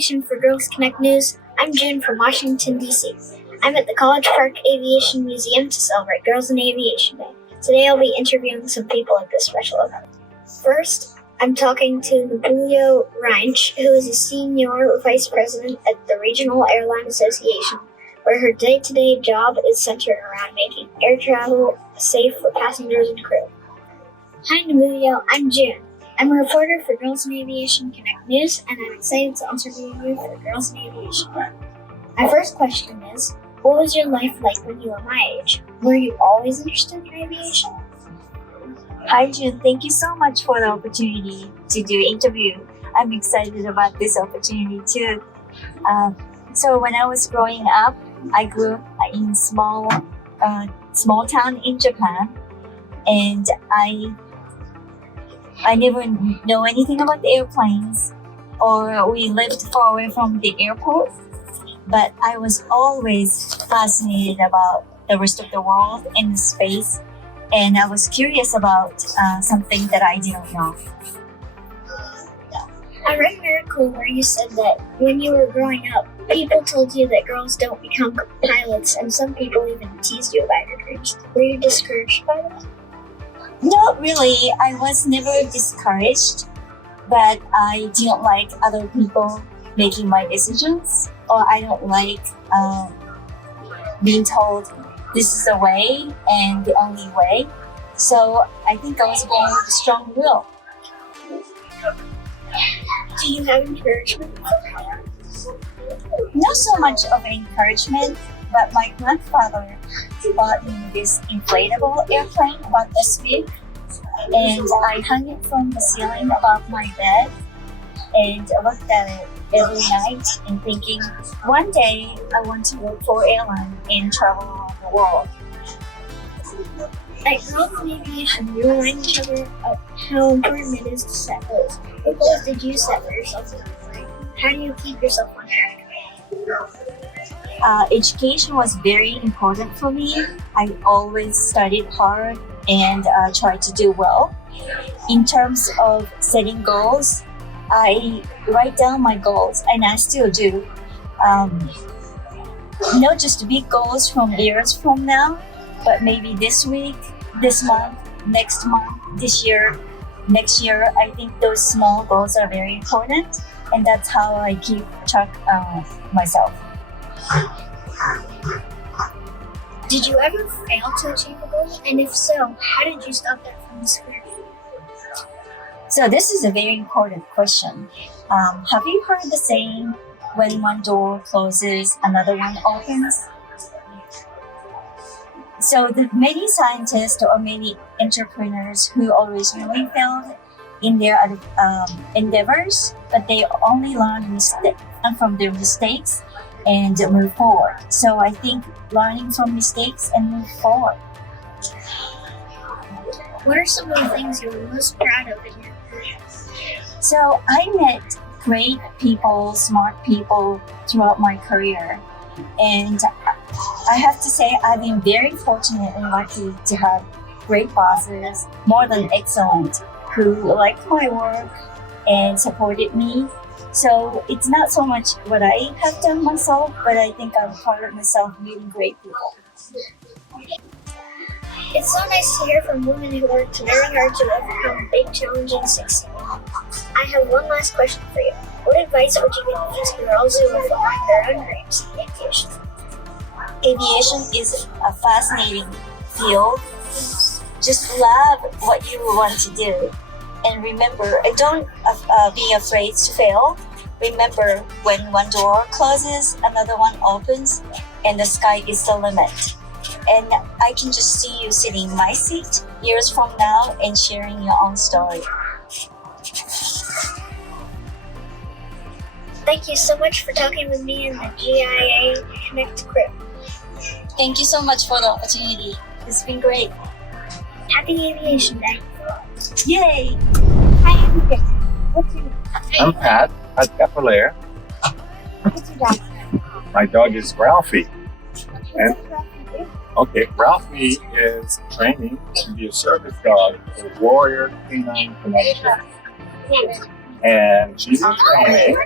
Aviation for Girls Connect News. I'm June from Washington, D.C. I'm at the College Park Aviation Museum to celebrate Girls in Aviation Day. Today I'll be interviewing some people at this special event. First, I'm talking to Julio Reinsch, who is a senior vice president at the Regional Airline Association, where her day-to-day job is centered around making air travel safe for passengers and crew. Hi, Julio. I'm June. I'm a reporter for Girls in Aviation Connect News, and I'm excited to interview you for Girls in Aviation Day. My first question is, what was your life like when you were my age? Were you always interested in aviation? Hi June, thank you so much for the opportunity to do interview. I'm excited about this opportunity too. So when I was growing up, I grew up in small town in Japan, and I never know anything about the airplanes, or we lived far away from the airport. But I was always fascinated about the rest of the world and space, and I was curious about something that I didn't know. I read an article where you said that when you were growing up, people told you that girls don't become pilots, and some people even teased you about your dreams. Were you discouraged by that? Not really. I was never discouraged, but I didn't like other people making my decisions, or I don't like being told this is the way and the only way. So I think I was born with a strong will. Do you have encouragement? Not so much of encouragement, but my grandfather bought me this inflatable airplane about this big, and I hung it from the ceiling above my bed and I looked at it every night and thinking, one day I want to work for airline and travel around the world. At Girls in Aviation, we remind each other of how important it is to set goals. What goals did you set for yourself? How do you keep yourself on track? Education was very important for me. I always studied hard and tried to do well. In terms of setting goals, I write down my goals, and I still do. Not just big goals from years from now, but maybe this week, this month, next month, this year, next year. I think those small goals are very important, and that's how I keep track of myself. Did you ever fail to achieve a goal? And if so, how did you stop that from discouraging? So this is a very important question. Have you heard the saying, when one door closes, another one opens? So many scientists or many entrepreneurs who originally failed in their endeavors, but they only learn from their mistakes and move forward. So I think learning from mistakes and move forward. What are some of the things you're most proud of in your career? So I met great people, smart people throughout my career. And I have to say I've been very fortunate and lucky to have great bosses, more than excellent, who liked my work and supported me. So it's not so much what I have done myself, but I think I'm proud of myself meeting great people. It's so nice to hear from women who worked very hard to overcome big challenges and succeed. I have one last question for you. What advice would you give to girls who are following their own dreams in aviation? Aviation is a fascinating field. Just love what you want to do. And remember, don't be afraid to fail. Remember, when one door closes, another one opens, and the sky is the limit. And I can just see you sitting in my seat years from now and sharing your own story. Thank you so much for talking with me and the GIA Connect crew. Thank you so much for the opportunity. It's been great. Happy Aviation Day. Yay! Hi, I'm Chris. What's your name? I'm Pat Capolaire. What's your dog's name? My dog is Ralphie. What's And- your dog's name? Okay, Ralphie is training to be a service dog for Warrior Canine Connection. And she's in training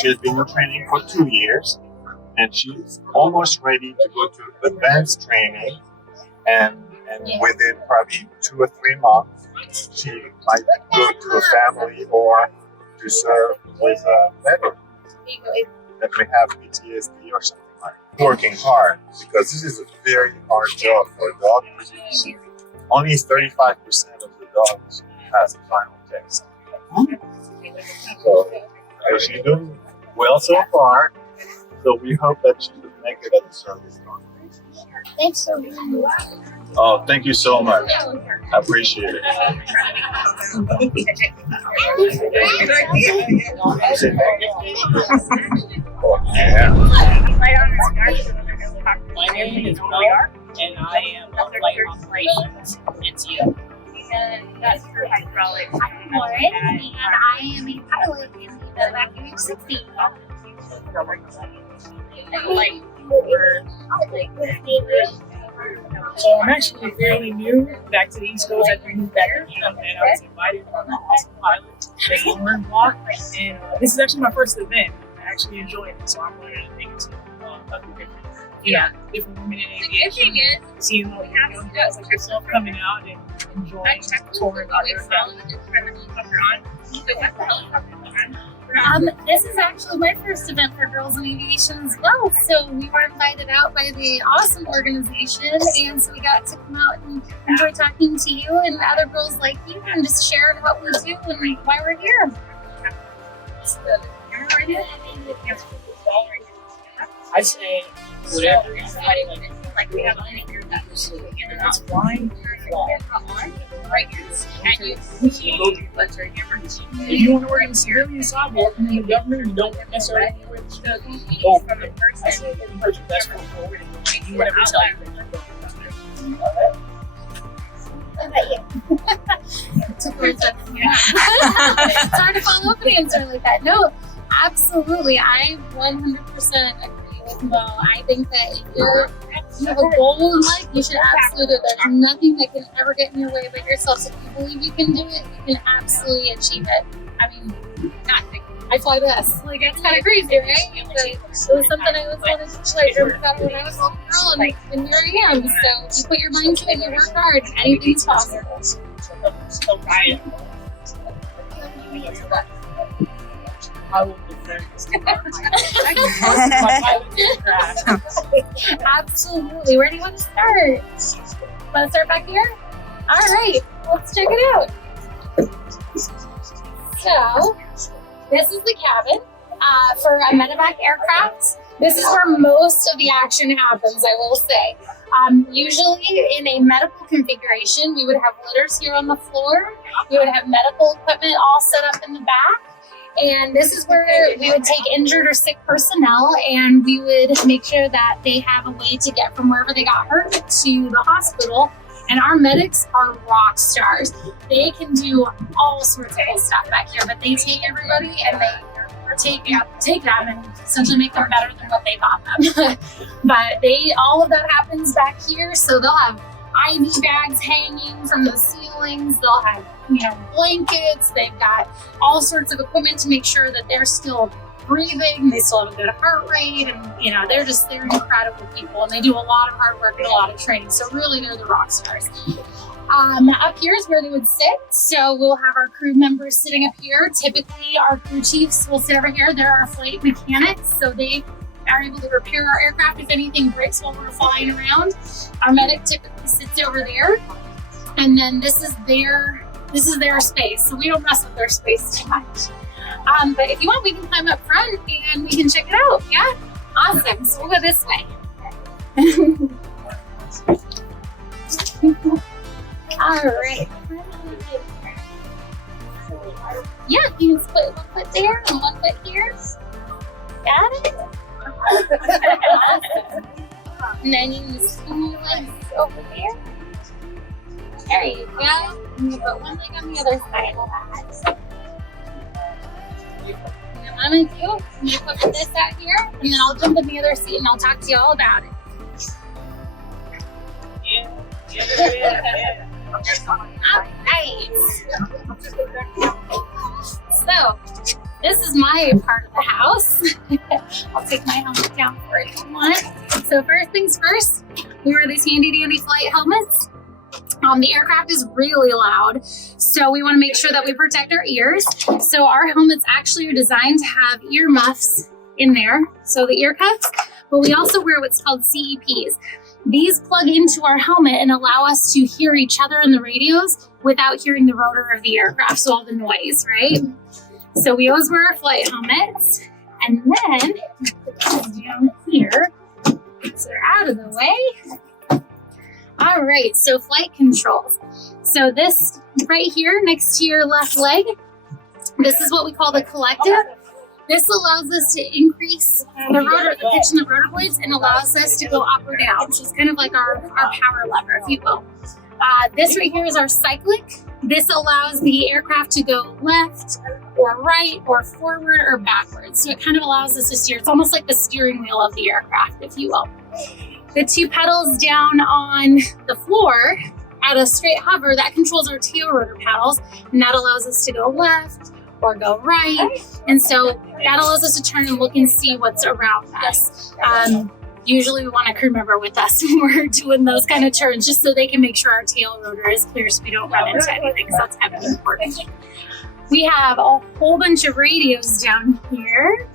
She has been in training for 2 years, and she's almost ready to go to advanced training. And within probably 2 or 3 months, she might go to a family or to serve with a veteran that may have PTSD or something like that. Working hard, because this is a very hard job for a dog. Only 35% of the dogs pass the final test. So she's doing well so far. So we hope that she will make it as a service dog. Thanks so much. Oh, thank you so much. I appreciate it. Oh, yeah. My name is Miller, and I am a flight operations NCO. And that's for hydraulics. I'm Lauren, and I am a pilot in the Vacuum 60. So I'm actually fairly new back to the East Coast. I moved back in, and I was invited on the Awesome Pilot this learn block. And this is actually my first event. I actually enjoy it, so I'm ready to take it to other different women in aviation. Seeing all the young guys like yourself coming out and enjoying touring out there. This is actually my first event for Girls in Aviation as well. So we were invited out by the awesome organization, and so we got to come out and enjoy talking to you and other girls like you and just sharing what we do and why we're here. I say whatever you like we have a here that was and that's fine. If you want to work in the civilian side, working in the government, you don't necessarily need to wear the stuff. Go from the person. I say every person that's going forward and do whatever tell you. How about you? It's hard to follow up an answer like that. No, absolutely. I 100% agree with Mo. I think that if you have a goal in life, you should absolutely do it. There's nothing that can ever get in your way but yourself. So if you believe you can do it, you can absolutely achieve it. I mean, I fly best. Like, it's kind of crazy, right? But it was something I always wanted to do. I dreamed about it when I was a little girl, and here I am. So if you put your mind to it and you work hard, anything's possible. I will defend this. Absolutely. Where do you want to start? Want to start back here? All right, let's check it out. So, this is the cabin for a medevac aircraft. This is where most of the action happens, I will say. Usually in a medical configuration, we would have litters here on the floor. We would have medical equipment all set up in the back. And this is where we would take injured or sick personnel and we would make sure that they have a way to get from wherever they got hurt to the hospital. And our medics are rock stars. They can do all sorts of cool stuff back here, but they take everybody and they take them and essentially make them better than what they got them. But all of that happens back here. So they'll have IV bags hanging from the ceilings. They'll have, blankets. They've got all sorts of equipment to make sure that they're still breathing. They still have a good heart rate, and they're incredible people, and they do a lot of hard work and a lot of training. So really, they're the rock stars. Up here is where they would sit. So we'll have our crew members sitting up here. Typically, our crew chiefs will sit over here. They're our flight mechanics, so they are able to repair our aircraft if anything breaks while we're flying around. Our medic typically sits over there, and then this is their space, so we don't mess with their space too much. But if you want, we can climb up front and we can check it out. Yeah, awesome. So we'll go this way. All right. Yeah, you can split 1 foot there and 1 foot here. Got it? Awesome. And then you can swing your legs over there. There you go. And you put one leg on the other side of that. And then what I'm going to do, I'm going to put this out here, and then I'll jump in the other seat and I'll talk to you all about it. All right. So, This is my part of the house. I'll take my helmet down for it if you want. So first things first, we wear these handy dandy flight helmets. The aircraft is really loud, so we want to make sure that we protect our ears. So our helmets actually are designed to have ear muffs in there, so the ear cuffs, but we also wear what's called CEPs. These plug into our helmet and allow us to hear each other in the radios without hearing the rotor of the aircraft, so all the noise, right? So we always wear our flight helmets, and then put these down here so they're out of the way. All right, so flight controls. So this right here next to your left leg, this is what we call the collective. This allows us to increase the rotor, the pitch in the rotor blades, and allows us to go up or down. So it's kind of like our power lever, if you will. This right here is our cyclic. This allows the aircraft to go left or right or forward or backwards. So it kind of allows us to steer. It's almost like the steering wheel of the aircraft, if you will. The two pedals down on the floor at a straight hover, that controls our tail rotor paddles, and that allows us to go left or go right. And so that allows us to turn and look and see what's around us. Usually we want a crew member with us when we're doing those kind of turns, just so they can make sure our tail rotor is clear so we don't run into anything, so that's kind of important. We have a whole bunch of radios down here.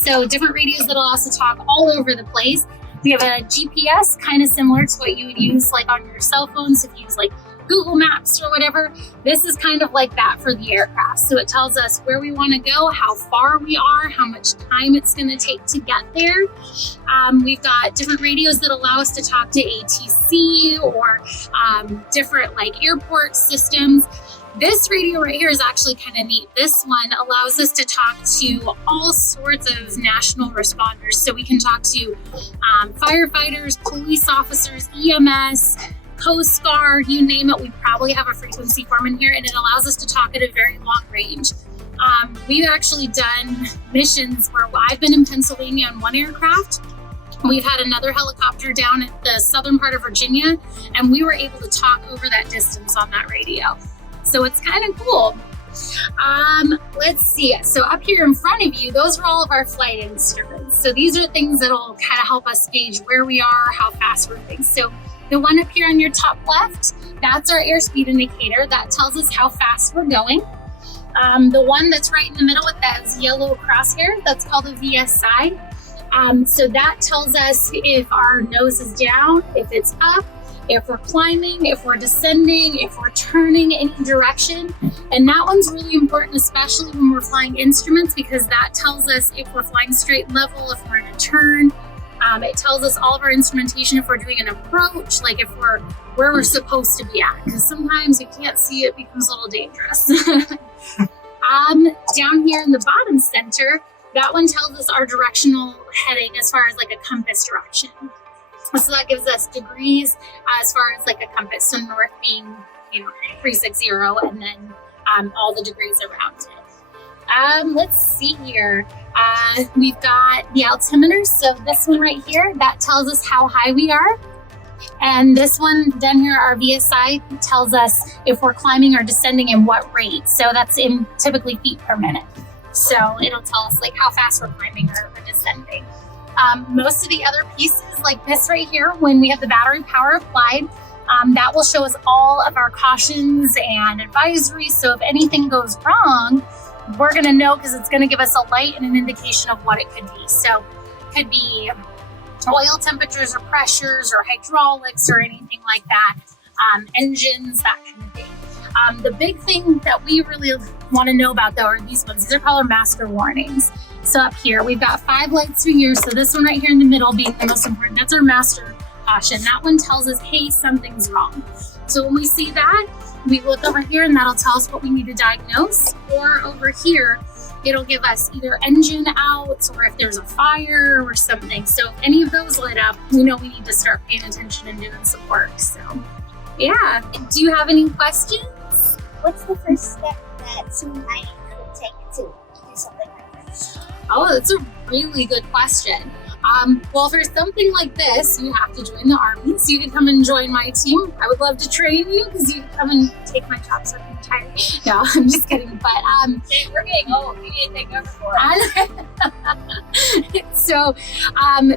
So different radios that allow us to talk all over the place. We have a GPS, kind of similar to what you would use like on your cell phones if you use like Google Maps or whatever. This is kind of like that for the aircraft. So it tells us where we want to go, how far we are, how much time it's going to take to get there. We've got different radios that allow us to talk to ATC or different like airport systems. This radio right here is actually kind of neat. This one allows us to talk to all sorts of national responders. So we can talk to firefighters, police officers, EMS, Coast Guard, you name it. We probably have a frequency form in here, and it allows us to talk at a very long range. We've actually done missions where I've been in Pennsylvania on one aircraft. We've had another helicopter down at the southern part of Virginia, and we were able to talk over that distance on that radio. So it's kind of cool. Let's see. So up here in front of you, those are all of our flight instruments. So these are things that'll kind of help us gauge where we are, how fast we're going. So the one up here on your top left, that's our airspeed indicator. That tells us how fast we're going. The one that's right in the middle with that yellow crosshair, that's called a VSI. So that tells us if our nose is down, if it's up, if we're climbing, if we're descending, if we're turning any direction. And that one's really important, especially when we're flying instruments, because that tells us if we're flying straight level, if we're in a turn. It tells us all of our instrumentation if we're doing an approach, like if we're where we're supposed to be at, because sometimes you can't see it, becomes a little dangerous. Down here in the bottom center, that one tells us our directional heading as far as like a compass direction. So that gives us degrees as far as like a compass. So north being, 360, and then all the degrees around it. Let's see here. We've got the altimeter. So this one right here, that tells us how high we are. And this one down here, our VSI, tells us if we're climbing or descending and what rate. So that's in typically feet per minute. So it'll tell us like how fast we're climbing or descending. Most of the other pieces, like this right here, when we have the battery power applied, that will show us all of our cautions and advisories. So if anything goes wrong, we're going to know, because it's going to give us a light and an indication of what it could be. So it could be oil temperatures or pressures or hydraulics or anything like that, engines, that kind of thing. The big thing that we really want to know about, though, are these ones. These are called our master warnings. So up here, we've got 5 lights through here. So this one right here in the middle being the most important, that's our master caution. That one tells us, hey, something's wrong. So when we see that, we look over here and that'll tell us what we need to diagnose. Or over here, it'll give us either engine out or if there's a fire or something. So if any of those lit up, we know we need to start paying attention and doing some work. So yeah. Do you have any questions? What's the first step that someone might could take to do something like this? Oh, that's a really good question. Well, for something like this, you have to join the Army. So you can come and join my team. I would love to train you because you can come and take my job so I can retire. No, I'm just kidding. But Hey, we're getting old. We need to take over for it. so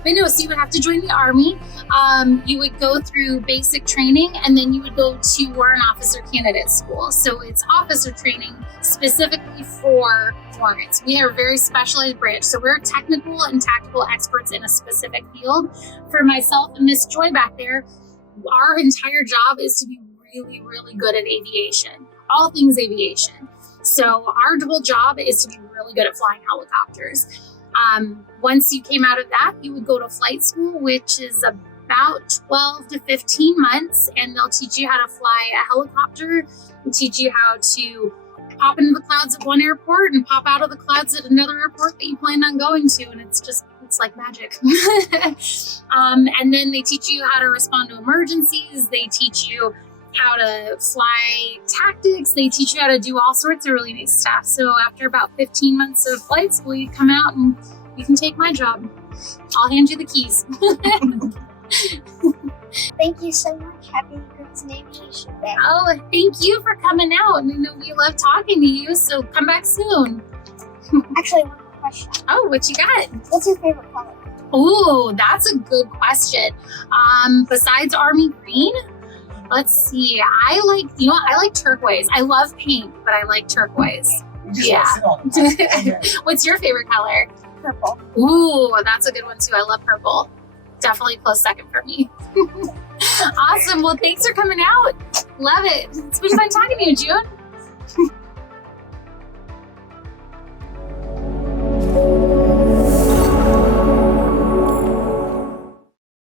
you would have to join the Army. You would go through basic training, and then you would go to Warrant Officer Candidate School. So it's officer training specifically for warrants. We are a very specialized branch. So we're technical and tactical experts in a specific field. For myself and Miss Joy back there, our entire job is to be really, really good at aviation, all things aviation. So our whole job is to be really good at flying helicopters. Once you came out of that, you would go to flight school, which is about 12 to 15 months, and they'll teach you how to fly a helicopter and teach you how to pop into the clouds at one airport and pop out of the clouds at another airport that you planned on going to. And it's like magic. And then they teach you how to respond to emergencies. They teach you how to fly tactics. They teach you how to do all sorts of really neat stuff. So after about 15 months of flight school, you come out and you can take my job. I'll hand you the keys. Thank you so much. Happy Girls in Aviation Day. Oh, thank you for coming out. And I know we love talking to you, so come back soon. Actually, one more question. Oh, what you got? What's your favorite color? Ooh, that's a good question. Besides army green, let's see. I like turquoise. I love pink, but I like turquoise. Yeah. What's your favorite color? Purple. Ooh, that's a good one too. I love purple. Definitely close second for me. Awesome. Well, thanks for coming out. Love it. It's been fun talking to you, June.